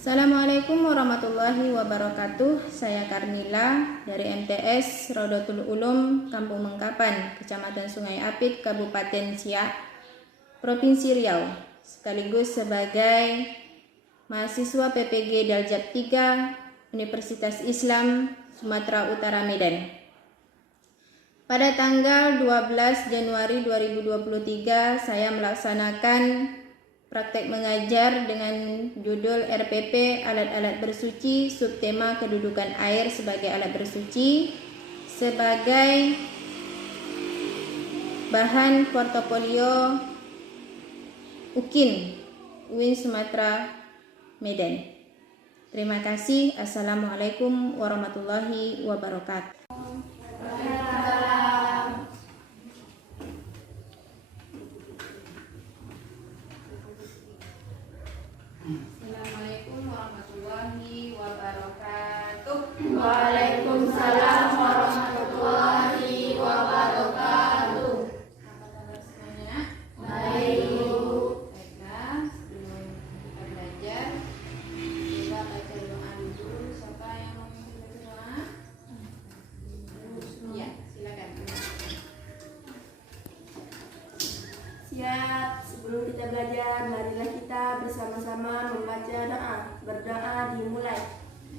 Assalamualaikum warahmatullahi wabarakatuh. Saya Karmila dari MTS Rodotul Ulum Kampung Mengkapan, Kecamatan Sungai Apit, Kabupaten Siak, Provinsi Riau, sekaligus sebagai mahasiswa PPG Daljab 3 Universitas Islam Sumatera Utara Medan. Pada tanggal 12 Januari 2023 saya melaksanakan praktek mengajar dengan judul RPP Alat-alat bersuci, subtema kedudukan air sebagai alat bersuci, sebagai bahan portofolio UIN Sumatera Medan. Terima kasih. Assalamualaikum warahmatullahi wabarakatuh. Assalamualaikum warahmatullahi wabarakatuh. Waalaikumsalam warahmatullahi wabarakatuh. Apa kabar semuanya? Baik, Bu. Baiklah, sebelum kita belajar, kita baca doa dulu. Siapa yang mau membaca doa? Ya, silakan. Siap, sebelum kita belajar, marilah kita bersama-sama membaca doa. Berdoa dimulai.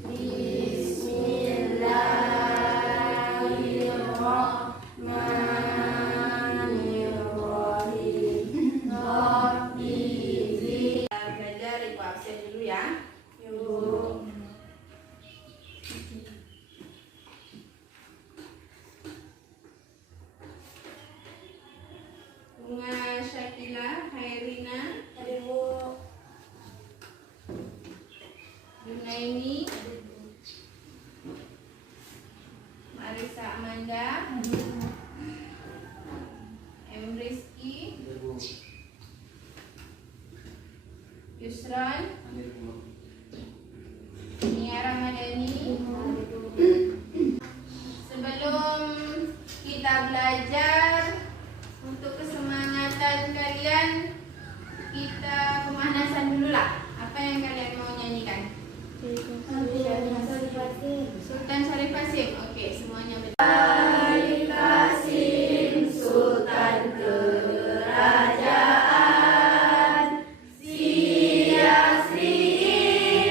Bismillahirrahmanirrahim. Rabbi zidni. Kita belajar ibu absen dulu ya. Yuk. Bunga Syakila Hairina Hadir, Bu. Junaini Marisa Amanda M. Rizky Yusron Nia Ramadhani. Sebelum kita belajar, untuk kesemangatan kalian, kita pemanasan dulu lah. Apa yang kalian mau nyanyikan? Sultan Syarif Qasim. Oke, semuanya Syarif Qasim, Sultan Kerajaan Siak Sri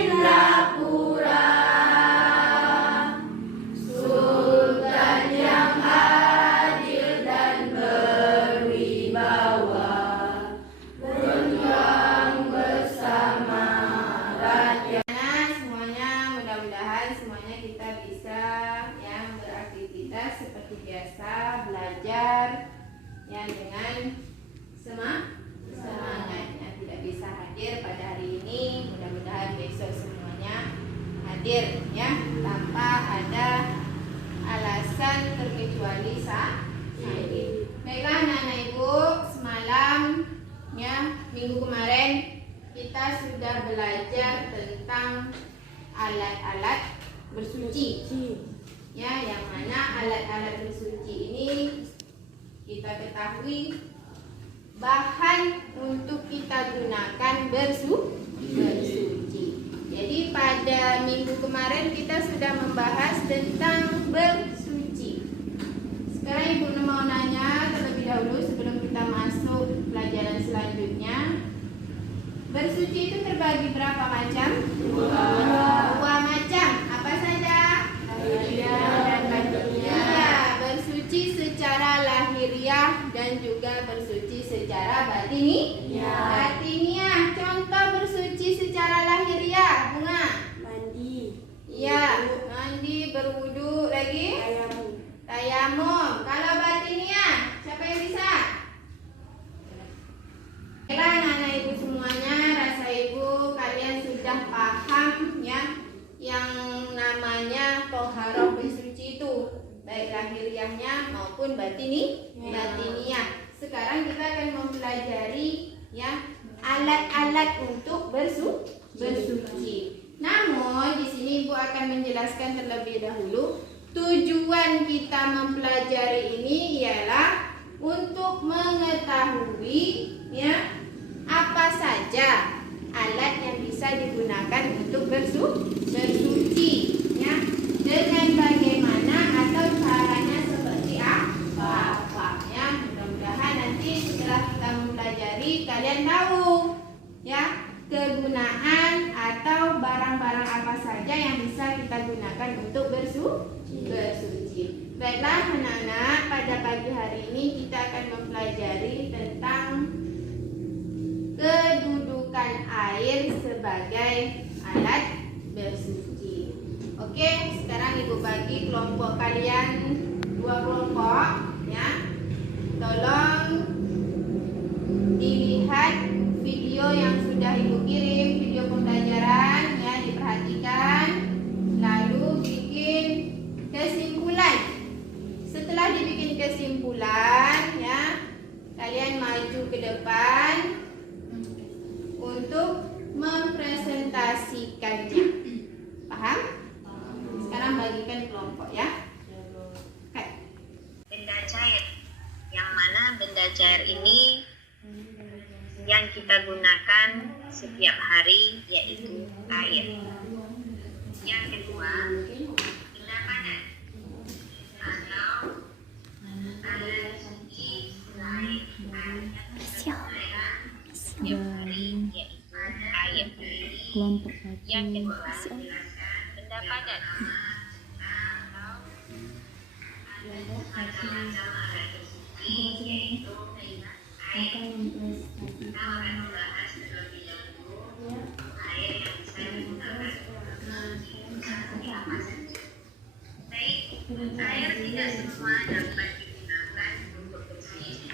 Indrapura, Sultan yang adil dan berwibawa, berjuang bersama rakyat. semuanya, mudah-mudahan semuanya kita bisa yang beraktivitas seperti biasa, belajar yang dengan semangatnya. Tidak bisa hadir pada hari ini, mudah-mudahan besok semuanya hadir ya, tanpa ada alasan terkecuali sakit. Baiklah anak-anak ibu, semalam ya, minggu kemarin kita sudah belajar tentang alat-alat bersuci ya, yang mana alat-alat bersuci ini kita ketahui bahan untuk kita gunakan bersuci. Jadi pada minggu kemarin kita sudah membahas tentang bersuci. Sekarang ibu mau nanya terlebih dahulu sebelum kita masuk pelajaran selanjutnya. Bersuci itu terbagi berapa macam? Dua macam. Apa saja? Lahiriah dan batiniah. Iya, bersuci secara lahiriah dan juga bersuci secara batiniah. Contoh bersuci secara lahiriah, Bunga. Mandi, Iya, mandi, berwudu, lagi tayamum. Kalau batiniah, siapa yang bisa? Baiklah anak-anak ibu semuanya, rasa ibu kalian sudah paham ya yang namanya toharoh bersuci itu, baik lahiriahnya maupun batiniah. Sekarang kita akan mempelajari ya alat-alat untuk bersuci. Namun di sini ibu akan menjelaskan terlebih dahulu tujuan kita mempelajari ini ialah untuk mengetahui ya apa saja alat yang bisa bisa digunakan untuk bersuci, ya. Dengan bagaimana atau caranya seperti apa, ya. Mudah-mudahan nanti setelah kita mempelajari kalian tahu, ya, kegunaan atau barang-barang apa saja yang bisa kita gunakan untuk bersuci. Baiklah anak-anak, pada pagi hari ini kita akan mempelajari tentang kedudukan air sebagai alat bersuci. Oke, sekarang ibu bagi kelompok kalian 2 kelompok, ya. Tolong dilihat video yang sudah ibu kirim, video pembelajaran, ya, diperhatikan, lalu bikin kesimpulan. Setelah dibikin kesimpulan, ya, kalian maju ke depan untuk mempresentasikannya. Paham? Sekarang bagikan kelompok, ya. Oke. Benda cair, yang mana benda cair ini yang kita gunakan setiap hari, yaitu air. Yang kedua, benda padat atau alat suci selain air setiap hari, yaitu air. Yang kedua, benda padat atau macam-macam alat suci, yaitu air. Kita akan membahas terlebih dahulu air yang bisa digunakan seperti apa saja. Baik, air tidak semua dapat digunakan untuk bersih.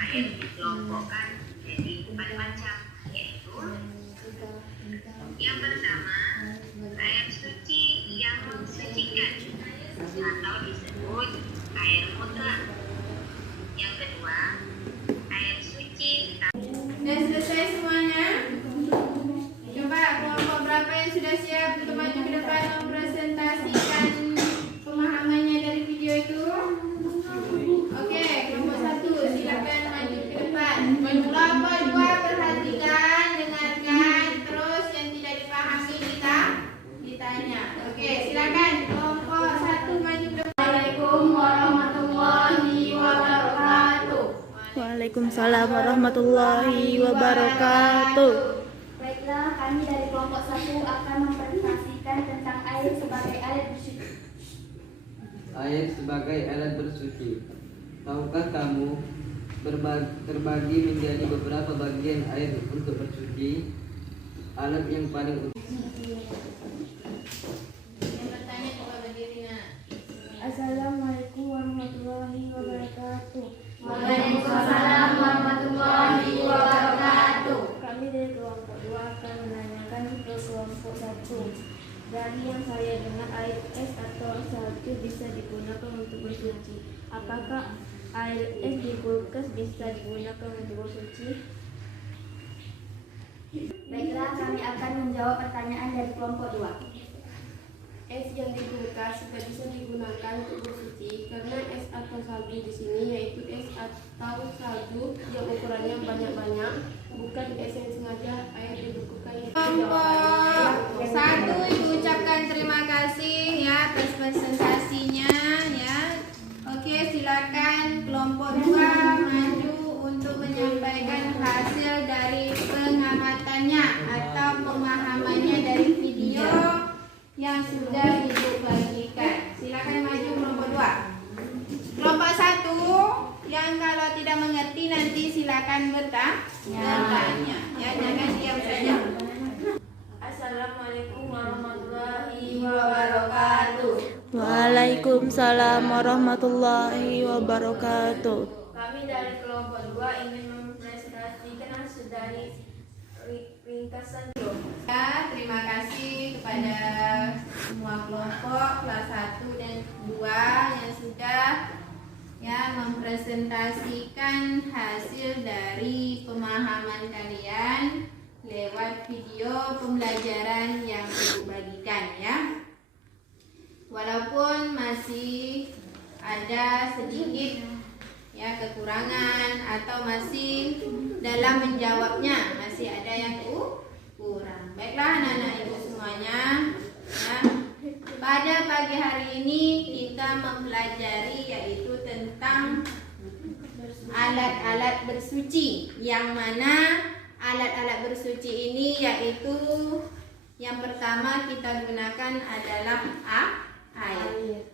Air dikelompokkan menjadi 4 macam, yaitu yang pertama, air suci yang mensucikan atau disebut air mutlak. Yang kedua, air suci. Dan selesai semuanya? Coba kelompok berapa yang sudah siap untuk maju ke depan mempresentasikan pemahamannya dari video itu? Oke, kelompok 1 silakan maju ke depan. Kelompok 2 perhatikan, dengarkan, terus yang tidak dipahami kita ditanya. Oke, silakan kelompok 1 maju ke depan. Assalamualaikum warahmatullahi wabarakatuh. Waalaikumsalam warahmatullahi wabarakatuh. Baiklah, kami dari kelompok 1 akan mempresentasikan tentang air sebagai alat bersuci. Air sebagai alat bersuci. Tahukah kamu terbagi menjadi beberapa bagian air untuk bersuci? Alat yang paling Yang bertanya coba berdiri, nak. Assalamualaikum warahmatullahi wabarakatuh. Waalaikumsalam warahmatullahi wabarakatuh. Kami dari kelompok 2 akan menanyakan ke kelompok 1. Dari yang saya dengar, air es atau salju bisa digunakan untuk bersuci. Apakah air es di kulkas bisa digunakan untuk bersuci? Baiklah, kami akan menjawab pertanyaan dari kelompok 2. Es yang di kulkas tidak bisa digunakan untuk bersuci karena es atau salju di sini yaitu es atau salju yang ukurannya banyak-banyak, bukan es yang sengaja air dibekukan. Kelompok 1 ibu ucapkan terima kasih, ya, atas presentasinya, ya. Oke, silakan kelompok 2 maju untuk menyampaikan hasil dari pengamatannya atau pemahamannya dari video yang sudah ibu bagikan. Silakan maju kelompok 2. Kelompok 1 yang kalau tidak mengerti nanti silakan bertanya, ya, jangan diam saja. Assalamualaikum warahmatullahi Wabarakatuh. Waalaikumsalam warahmatullahi wabarakatuh. Kami dari kelompok 2 ingin mempresentasikan hasil dari ringkasan Ya, terima kasih kepada semua kelompok kelas 1 dan 2 yang sudah, ya, mempresentasikan hasil dari pemahaman kalian lewat video pembelajaran yang ibu bagikan, ya. Walaupun masih ada sedikit, ya, kekurangan atau masih dalam menjawabnya masih ada yang kurang. Baiklah anak-anak ibu semuanya, ya. Pada pagi hari ini kita mempelajari yaitu tentang alat-alat bersuci. Yang mana alat-alat bersuci ini yaitu yang pertama kita gunakan adalah air.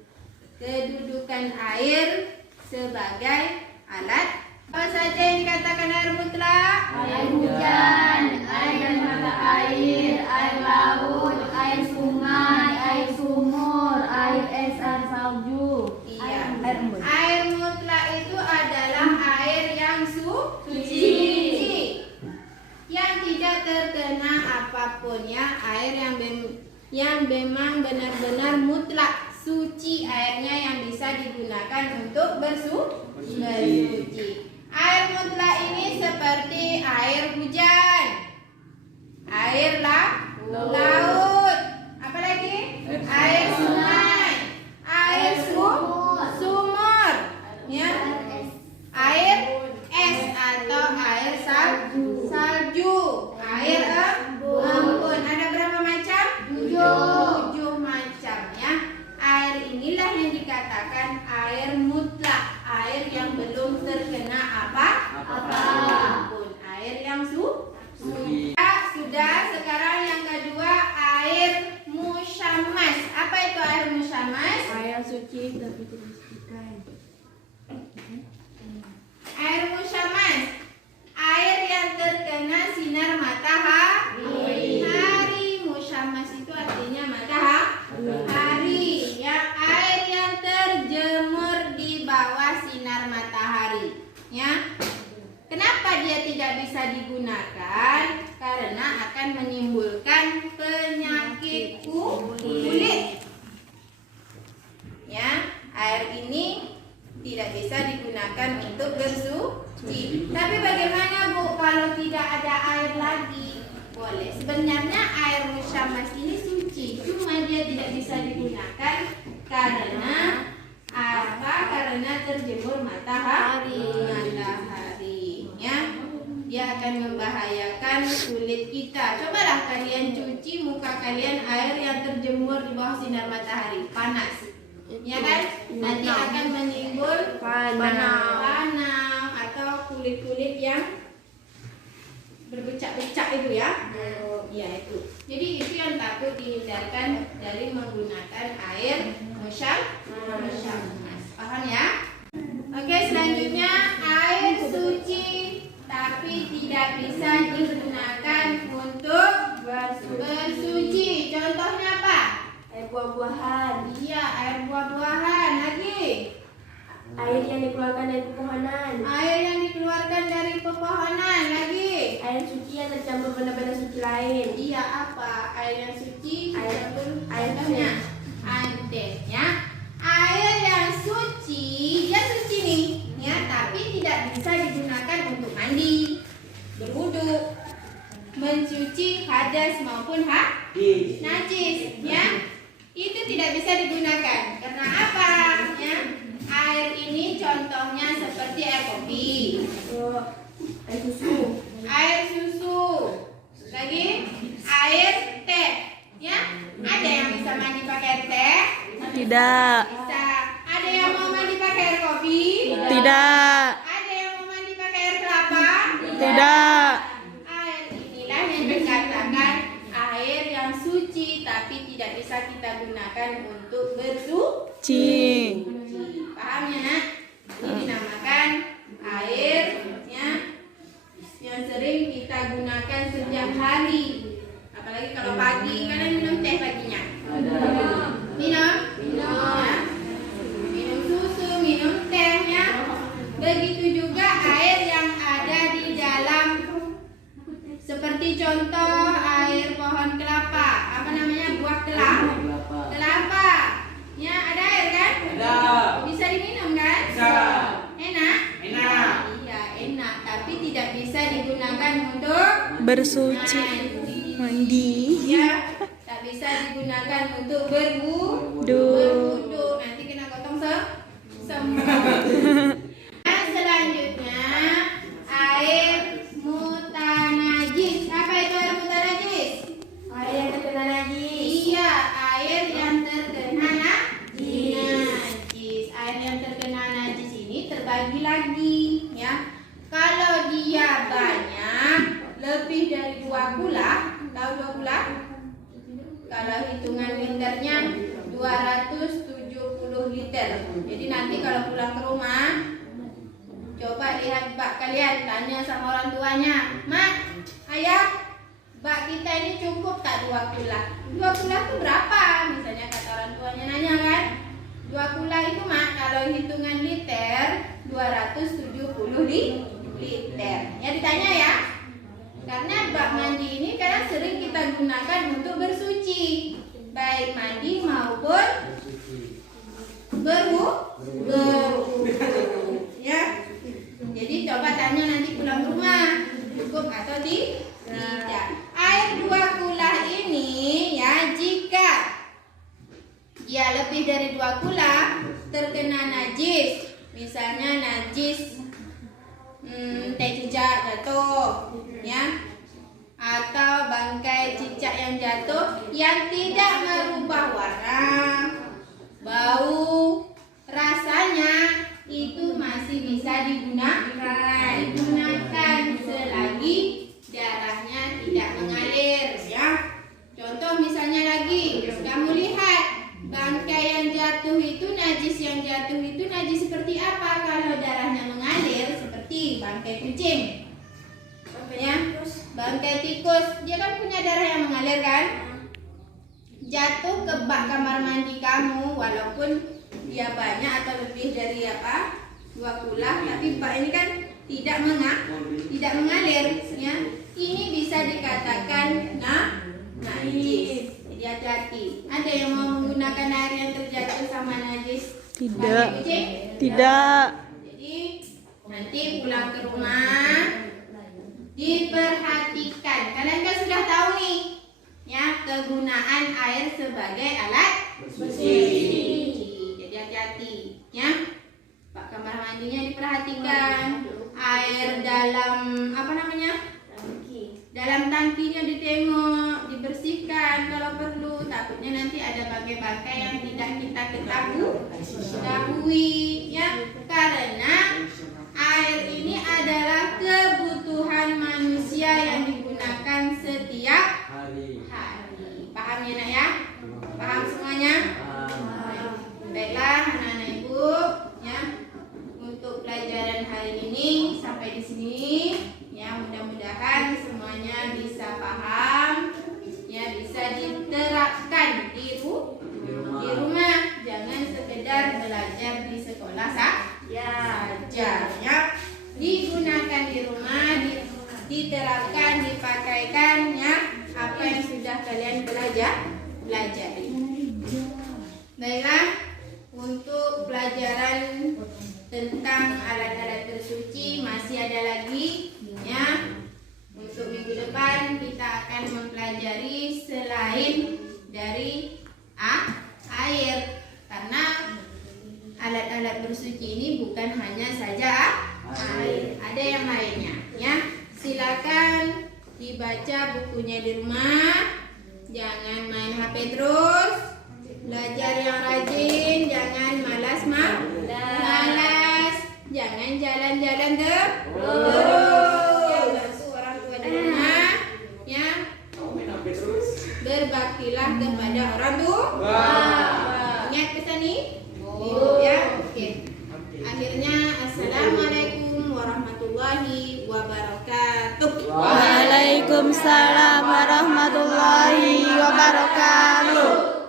Kedudukan air sebagai alat. Apa saja yang dikatakan air mutlak? Air hujan, air mata air, air laut, air sungai, air sumur, air es, air salju. Iya. Air mutlak itu adalah air yang suci. Yang tidak terkena apapun ya, air yang memang benar-benar mutlak suci airnya yang bisa digunakan untuk bersuci. Air mutlak ini seperti air hujan, air laut, apa lagi? Air sungai, air sumur, ya, air es atau air salju, air embun. Ada berapa macam? 7 macam ya. Air inilah yang dikatakan air mutlak, air yang belum terkena apapun, air yang suci. Sudah, sekarang yang kedua air musyammas. Apa itu air musyammas? Air suci tapi tidak disucikan. Air musyammas, air yang terkena sinar matahari. Musyammas itu artinya matahari. Ya, air yang terjemur di bawah sinar matahari. Ya. Kenapa dia tidak bisa digunakan? Karena akan menimbulkan penyakit kulit. Ya, air ini tidak bisa digunakan untuk bersuci. Tapi bagaimana Bu kalau tidak ada air lagi? Boleh. Sebenarnya air musyammas ini suci, cuma dia tidak bisa digunakan karena apa? Karena terjemur matahari. Ya, dia akan membahayakan kulit kita. Cobalah kalian cuci muka kalian air yang terjemur di bawah sinar matahari, panas. Ya kan? Nanti akan menimbul panam atau kulit-kulit yang berbucak-bucak itu ya. Ya itu. Jadi itu yang takut dihindarkan dari menggunakan air musyammas. Paham ya? Oke, selanjutnya air suci tapi tidak bisa digunakan untuk bersuci. Contohnya apa? Air buah-buahan. Iya, air buah-buahan. Lagi? Air yang dikeluarkan dari pepohonan. Air yang dikeluarkan dari pepohonan. Lagi? Air suci yang tercampur benda-benda suci lain. Iya, apa? Air yang suci dicampur airnya. Air ya. Air yang suci, dia suci nih, ya, tapi tidak bisa digunakan untuk mandi, berwudu, mencuci hadas maupun najis, ya. Itu tidak bisa digunakan. Karena apa? Ya. Air ini contohnya seperti air kopi, Air susu. air susu, lagi air teh, ya. Ada yang bisa mandi pakai air teh? Tidak. Bisa. Ada yang mau mandi pakai air kopi? Tidak. Ada yang mau mandi pakai air kelapa? Tidak. Air inilah yang dikatakan air yang suci tapi tidak bisa kita gunakan untuk bersuci. Paham ya nak? Ini dinamakan air ya, yang sering kita gunakan setiap hari. Apalagi kalau pagi kalian minum teh paginya. Minum? Ya. Minum susu, minum tehnya. Begitu juga air yang ada di dalam, seperti contoh air pohon kelapa. Apa namanya? Buah kelapa. Ya, ada air kan? Ada. Bisa diminum kan? Bisa. Enak? Enak. Iya, enak. Tapi tidak bisa digunakan untuk Bersuci. Mandi. Ya, tak bisa digunakan untuk Berwudu. berwudu. Nanti kena gotong semua. Nah, selanjutnya air mutanajis. Apa itu air mutanajis? sebenarnya 270 liter. Jadi nanti kalau pulang ke rumah, coba lihat bak kalian, tanya sama orang tuanya, Mak, Ayah, bak kita ini cukup tak 2 kula? 2 kula itu berapa? Misalnya kata orang tuanya nanya kan, 2 kula itu Mak, kalau hitungan liter 270 liter. Ya ditanya ya. Karena bak mandi ini kadang sering kita gunakan untuk bersuci, baik mandi maupun berwudu. Ya. Jadi coba tanya nanti pulang rumah, cukup atau tidak. Air 2 kula ini ya, jika dia lebih dari 2 kula terkena najis, misalnya najis teh cicak jatuh ya, atau bangkai cicak yang jatuh yang tidak merubah warna, bau, rasanya, itu masih bisa digunakan selagi darahnya tidak mengalir ya. Contoh misalnya lagi, kamu lihat bangkai yang jatuh itu, najis yang jatuh itu najis seperti apa? Kalau darahnya mengalir seperti bangkai kucing ya, bangkai tikus, dia kan punya darah yang mengalir kan? Jatuh ke bak kamar mandi kamu, walaupun dia banyak atau lebih dari 2 kula, tapi bak ini kan tidak mengalir ya. Ini bisa dikatakan najis. Jadi hati-hati. Ada yang mau menggunakan air yang terjatuh sama najis? Tidak. Kucing? Tidak. Jadi nanti pulang ke rumah diperhatikan. Kalian kan sudah tahu nih ya, kegunaan air sebagai alat bersih. Jadi hati-hati ya. Pak kamar mandinya diperhatikan. Air dalam dalam tangkinya ditengok, dibersihkan kalau perlu. Takutnya nanti ada bangkai-bangkai yang tidak kita ketahui ya. Karena air ini adalah kebutuhan manusia yang digunakan setiap hari. Paham ya nak ya? Paham semuanya? Baiklah anak-anak ibu ya. Untuk pelajaran hari ini sampai di sini ya, mudah-mudahan semuanya bisa paham ya, bisa diterapkan di rumah. Jangan sekedar belajar di sekolah saja ya. Digunakan di rumah, diterapkan, dipakaikan ya apa yang sudah kalian pelajari. Baiklah, untuk pelajaran tentang alat-alat bersuci masih ada lagi ya. Untuk minggu depan kita akan mempelajari selain dari air, karena alat-alat bersuci ini bukan hanya saja air, ada yang lainnya ya. Silakan dibaca bukunya di rumah, jangan main HP terus, belajar yang rajin, jangan malas, jangan jalan-jalan terus ya. Bantu orang tua di rumah ya, berbaktilah kepada orang tua. Ingat pesan ini ya. Oke. Akhirnya assalamualaikum warahmatullahi wabarakatuh. Waalaikumsalam warahmatullahi wabarakatuh.